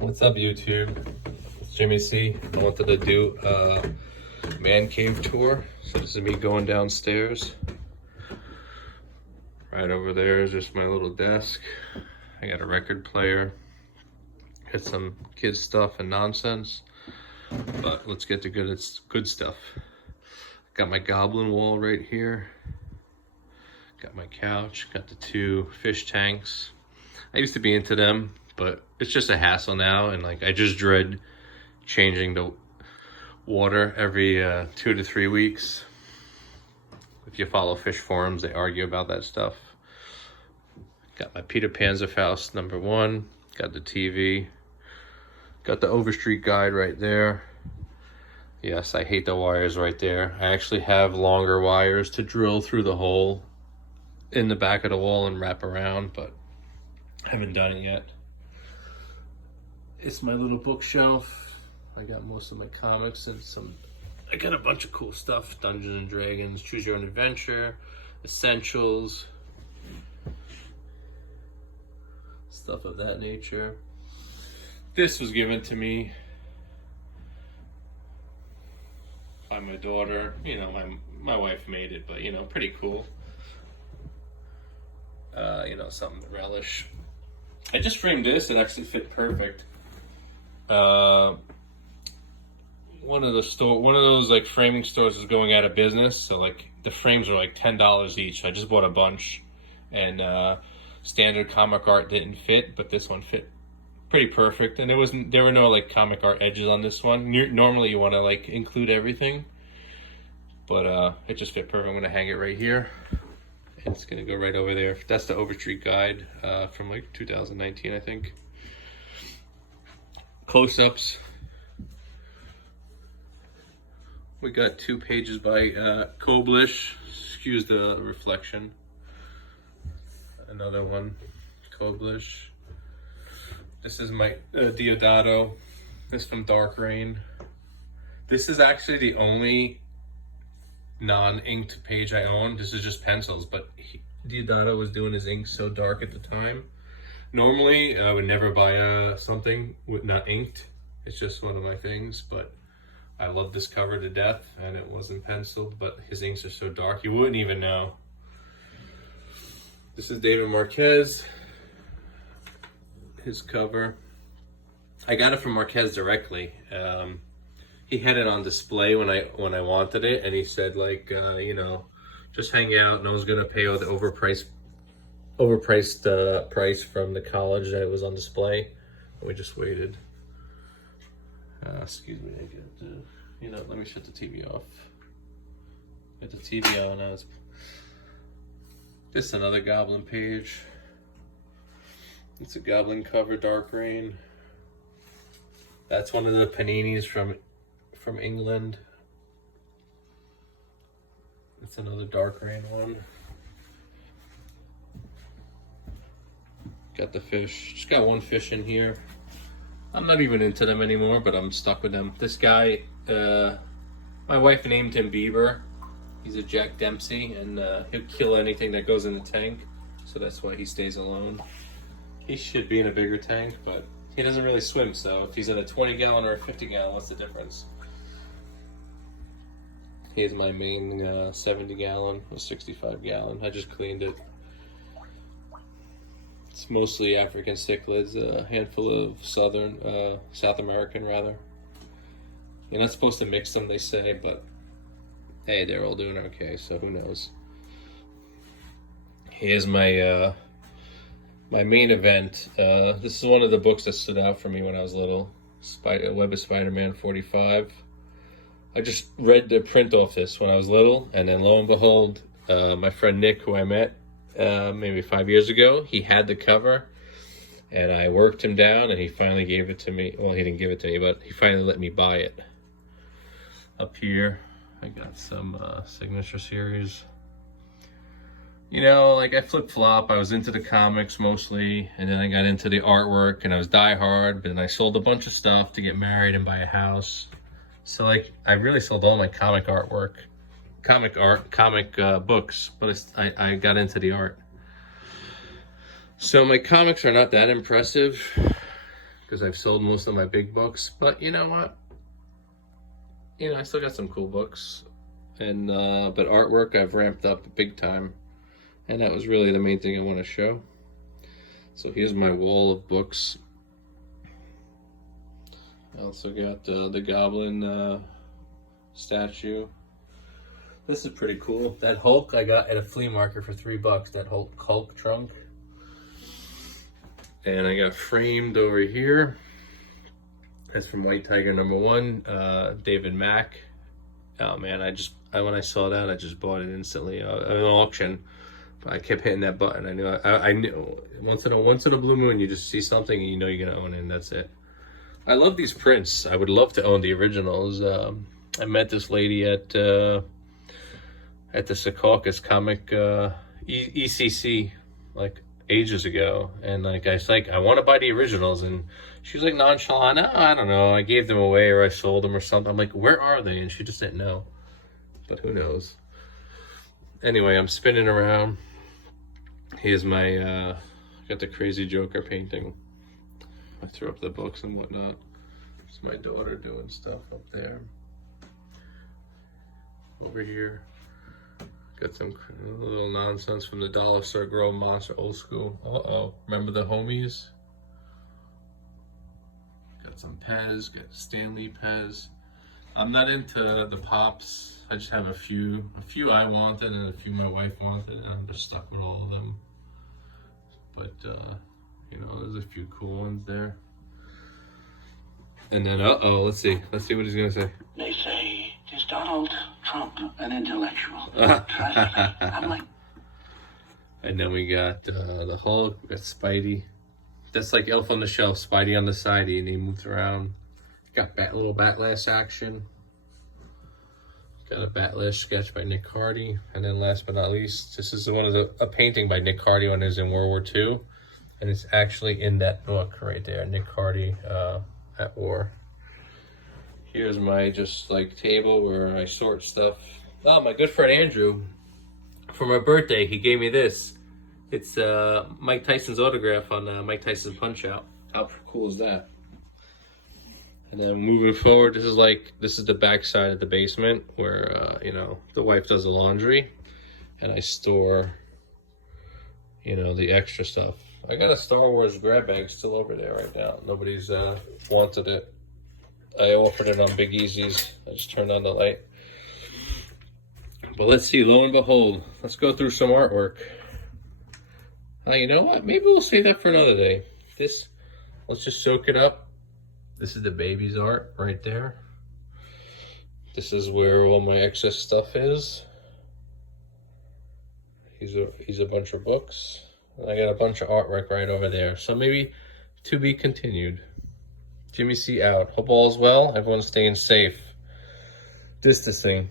What's up, YouTube? It's Jimmy C. I wanted to do a man cave tour. So this is me going downstairs. Right over there is just my little desk. I got a record player. Got some kids stuff and nonsense. But let's get to good stuff. Got my goblin wall right here. Got my couch. Got the 2 fish tanks. I used to be into them, but it's just a hassle now, and like I just dread changing the water every 2 to 3 weeks. If you follow fish forums, they argue about that stuff. Got my Peter Panzerfaust #1. Got the TV. Got the Overstreet guide right there. Yes, I hate the wires right there. I actually have longer wires to drill through the hole in the back of the wall and wrap around, but I haven't done it yet. It's my little bookshelf. I got most of my comics and I got a bunch of cool stuff. Dungeons and Dragons, Choose Your Own Adventure, Essentials, stuff of that nature. This was given to me by my daughter. You know, my wife made it, but you know, pretty cool. You know, something to relish. I just framed this, it actually fit perfect. One of those like framing stores is going out of business, so like the frames are like $10 each. I just bought a bunch, and standard comic art didn't fit, but this one fit pretty perfect. And there were no like comic art edges on this one. Normally you want to like include everything, but it just fit perfect. I'm gonna hang it right here. It's gonna go right over there. That's the Overstreet guide from like 2019, I think. Close-ups. We got 2 pages by Koblish. Excuse the reflection. Another one, Koblish. This is my Diodato. This is from Dark Rain. This is actually the only non-inked page I own. This is just pencils, but Diodato was doing his ink so dark at the time. Normally, I would never buy something with not inked. It's just one of my things, but I love this cover to death, and it wasn't penciled, but his inks are so dark, you wouldn't even know. This is David Marquez, his cover. I got it from Marquez directly. He had it on display when I wanted it, and he said like, you know, just hang out. No one's gonna pay all the overpriced price from the college that it was on display. And we just waited. Excuse me, I get to, you know, let me shut the TV off. Get the TV on now. This is another Goblin page. It's a Goblin cover, Dark Rain. That's one of the paninis from England. It's another Dark Rain one. Got the fish. Just got 1 fish in here. I'm not even into them anymore, but I'm stuck with them. This guy, my wife named him Bieber. He's a Jack Dempsey, and he'll kill anything that goes in the tank. So that's why he stays alone. He should be in a bigger tank, but he doesn't really swim, so if he's in a 20-gallon or a 50-gallon, what's the difference? Here's my main 70-gallon, a 65-gallon. I just cleaned it. It's mostly African cichlids, a handful of South American rather. You're not supposed to mix them, they say, but hey, they're all doing okay, so who knows. Here's my my main event. This is one of the books that stood out for me when I was little. Web of Spider-Man 45. I just read the print off this when I was little, and then lo and behold, my friend Nick, who I met maybe 5 years ago, he had the cover, and I worked him down, and he finally gave it to me. Well, he didn't give it to me, but he finally let me buy it. Up here, I got some Signature Series. You know, like I flip-flop. I was into the comics mostly, and then I got into the artwork, and I was diehard, but then I sold a bunch of stuff to get married and buy a house. So like, I really sold all my comic books, but I got into the art. So my comics are not that impressive. because I've sold most of my big books. But you know what? You know, I still got some cool books, and but artwork I've ramped up big time, and that was really the main thing I want to show. So here's my wall of books. I also got the Goblin statue. This is pretty cool. That Hulk I got at a flea market for $3. That Hulk trunk. And I got framed over here. That's from White Tiger #1, David Mack. Oh man, when I saw that, I just bought it instantly at an auction. But I kept hitting that button. I knew once in a blue moon, you just see something and you know you're gonna own it, and that's it. I love these prints. I would love to own the originals. I met this lady at the Secaucus comic ECC like ages ago, and like I was like, I want to buy the originals, and she was like nonchalant. Oh, I don't know. I gave them away or I sold them or something. I'm like, where are they? And she just didn't know. But who knows? Anyway, I'm spinning around. Here's my got the Crazy Joker painting. I threw up the books and whatnot. It's my daughter doing stuff up there. Over here, got some little nonsense from the dollar store. Grow Monster, old school. Remember the homies? Got some Pez, got Stanley Pez. I'm not into the pops. I just have a few I wanted and a few my wife wanted, and I'm just stuck with all of them. But you know, there's a few cool ones there. And then let's see what he's gonna say. They say, is Donald Trump an intellectual? I'm like. And then we got the Hulk, we got Spidey. That's like Elf on the Shelf, Spidey on the side, and he moves around. Got little Batlash action. Got a Batlash sketch by Nick Hardy. And then last but not least, this is a painting by Nick Hardy when he was in World War II. And it's actually in that book right there, Nick Hardy at War. Here's my just like table where I sort stuff. Oh, my good friend Andrew, for my birthday, he gave me this. It's Mike Tyson's autograph on Mike Tyson's Punch-Out. How cool is that? And then moving forward, this is the back side of the basement where you know, the wife does the laundry, and I store, you know, the extra stuff. I got a Star Wars grab bag still over there right now. Nobody's wanted it. I offered it on Big Easy's. I just turned on the light. But let's see, lo and behold, let's go through some artwork. You know what? Maybe we'll save that for another day. Let's just soak it up. This is the baby's art right there. This is where all my excess stuff is. He's a bunch of books. And I got a bunch of artwork right over there. So maybe to be continued. Jimmy C out. Hope all is well. Everyone's staying safe. Distancing.